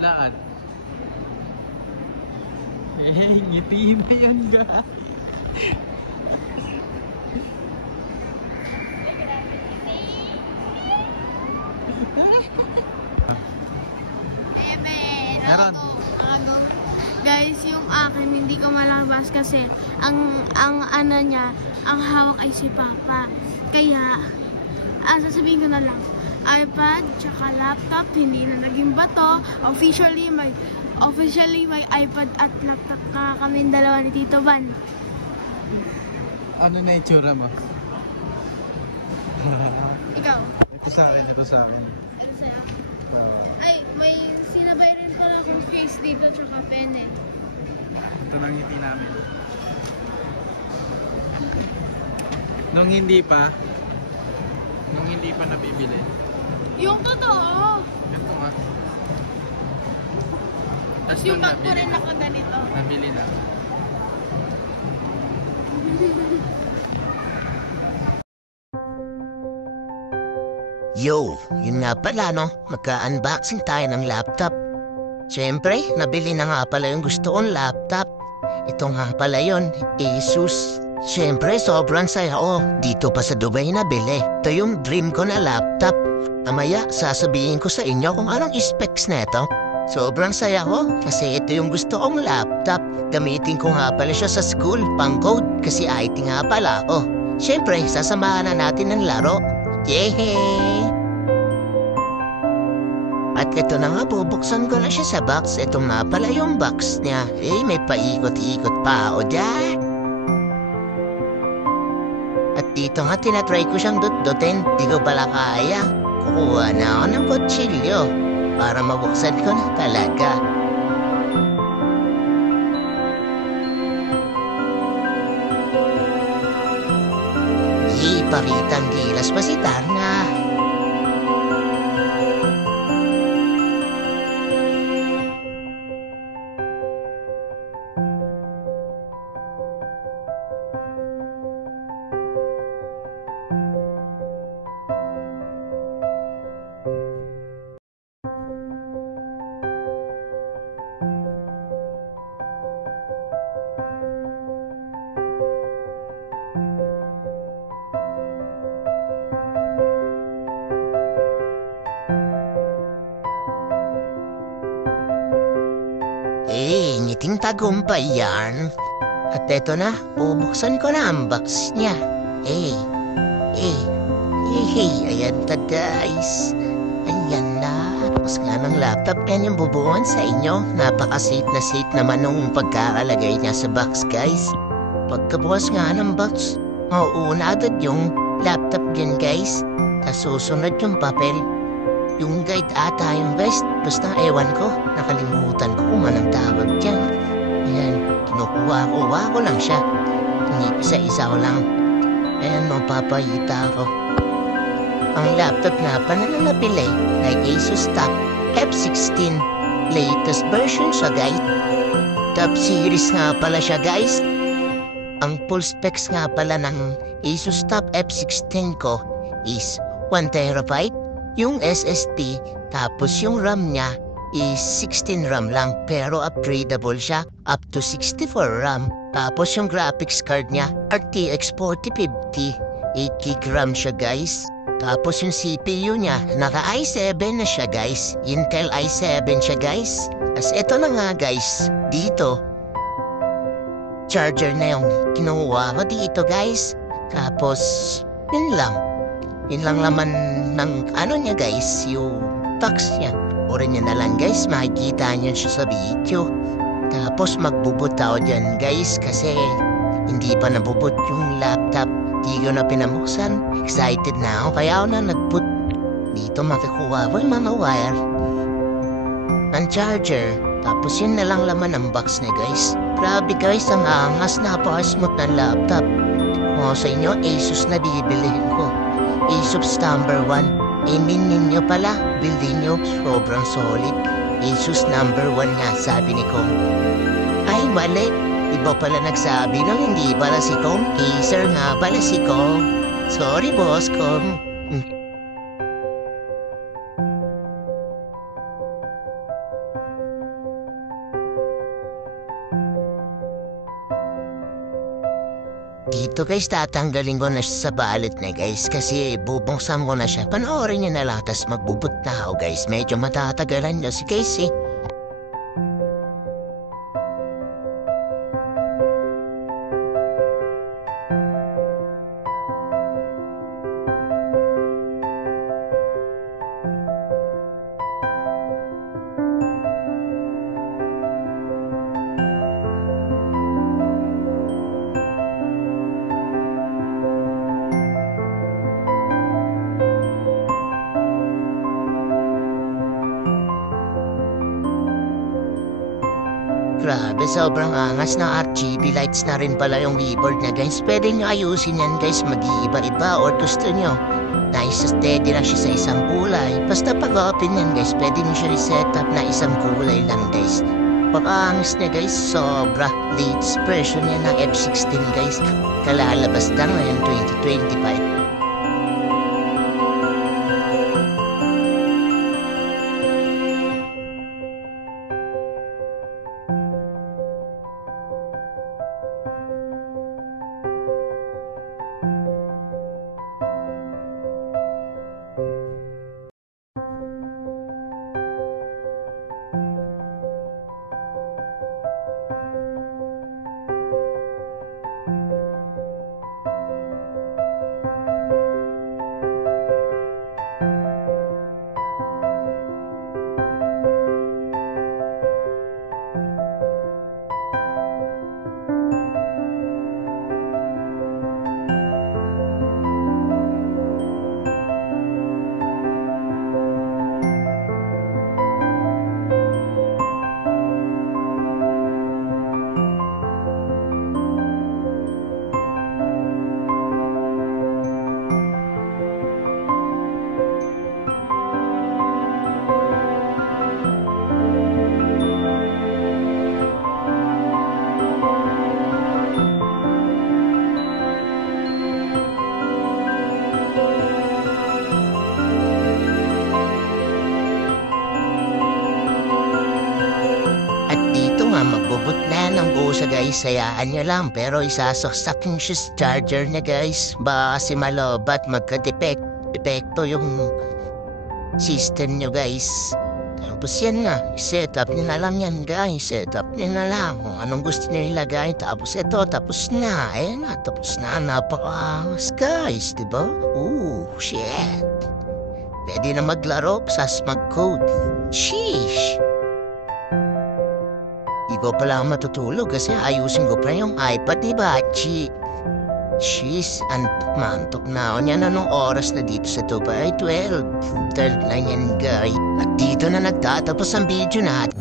Lakad. Ngiti mo yun, guys. Meron. Guys, yung akin hindi ko malabas kasi ang ano niya, ang hawak ay si Papa. Kaya sasabihin ko na lang, iPad tsaka laptop hindi na naging bato. Officially may iPad at laptop ka kami dalawa ni Tito Van. Ano na itsura mo? Ikaw? Ito sa akin. Ito sa'yo. Ay, may sinabay rin pala yung case dito tsaka pen eh. Ito lang ngiti namin. Nung hindi pa nabibili. Yung totoo! Ito nga. Tapos yung bag ko rin nakaganito. Nabili na. Yo, yun nga pala no, magka-unboxing tayo ng laptop. Siyempre, nabili na nga pala yung gusto kong laptop. Ito nga pala yun, Asus. Siyempre, sobrang saya ko. Dito pa sa Dubai nabili. Ito yung dream ko na laptop. Amaya, sasabihin ko sa inyo kung anong specs na ito. Sobrang saya ko kasi ito yung gusto kong laptop. Gamitin ko nga pala siya sa school, pang-code, kasi IT nga pala ako. Siyempre, sasamahan na natin ng laro. Yehey! At ito na nga, bubuksan ko na siya sa box. Ito nga pala yung box niya. May paikot-ikot pa ako dyan. At dito nga, tinatry ko siyang dut-dutin. Di ko pala kaya. Kukuha na ako ng kutsilyo para mabuksan ko na talaga. Pakitang gilas pa si Tarna. Ngiting tagumpay yan. At eto na, bubuksan ko na ang box niya. Ayan ta guys. Ayan na. Tapos nga ng laptop yan yung bubuan sa inyo. Napaka-safe na safe naman nung pagkakalagay niya sa box guys. Pagkabukas nga ng box, mauuna agad yung laptop dyan guys. Tapos susunod yung papel. Yung guide ata yung guys, basta ewan ko, nakalimutan ko kung anong tawag dyan. Ayan, kinukuha ko lang siya. Isa-isa ko lang. Ayan, mapapahita ko. Ang laptop na pananapili ay Asus Top F16. Latest version siya guys. Top series nga pala siya guys. Ang full specs nga pala ng Asus Top F16 ko is 1TB. Yung SSD, tapos yung RAM niya is 16 RAM lang pero upgradable siya up to 64 RAM. Tapos yung graphics card niya, RTX 4050, 8GB RAM siya guys. Tapos yung CPU niya, naka i7 na siya guys. Intel i7 siya guys. As ito na nga guys, dito. Charger na yung kinuha ko dito guys. Tapos, yun lang. Yun lang naman ng ano niya guys, yung box niya. Orin niya na lang guys, makikita niyo siya sa video. Tapos magbubot ako dyan guys kasi hindi pa nabubot yung laptop. Di ko na pinamuksan. Excited na ako kaya ako na nagput. Dito makakuha ko yung mga wire ng charger. Tapos yun na lang laman ng box niya guys. Grabe guys, ang angas, napaka-smooth ng laptop. Kung sa inyo, Asus na bibilihin ko. Asus number 1. Ninyo pala, bilhin nyo, sobrang solid. Asus number 1 nga, sabi ni Kong. Ay, mali. Iba pala nagsabi nung hindi pala si Kong. Acer nga pala si Kong. Sorry, boss Kong. Ito guys, tatanggalin ko na siya sa balot na guys kasi bubuksan ko na siya. Panoorin niyo na lang, tas magbubut na ako guys. Medyo matatagalan niyo si Casey. Grabe, sobrang angas na RGB lights na rin pala yung keyboard na guys. Pwede nyo ayusin yan guys, mag-iiba-iba or gusto nyo. Nice, steady lang siya sa isang kulay. Basta pag-open yan guys, pwede nyo siya reset up na isang kulay lang guys. Pag-angas na guys, sobra. Latest version yan ng F16 guys. Kalalabas lang ngayon 2025. Magbubot na ng busa guys, sayaan nyo lang. Pero isasaksak yung charger na guys. Baka kasi malobat, magka-depekto yung system nyo guys. Tapos yan nga, set up nyo na lang yan guys. Set up nyo na lang kung anong gusto nyo ilagay. Tapos ito, tapos na. Ayan na, tapos na. Napakaangas guys, diba? Ooh, shit. Pwede na maglaro, sas mag-code. Sheesh. Di ko pala matutulog kasi ayusin ko pa yung iPad ni Bachi. Sheesh, mantok na ako niyan. Anong oras na dito sa Dubai? 12. 12 na yan, guy. At dito na nagtatapos ang video natin.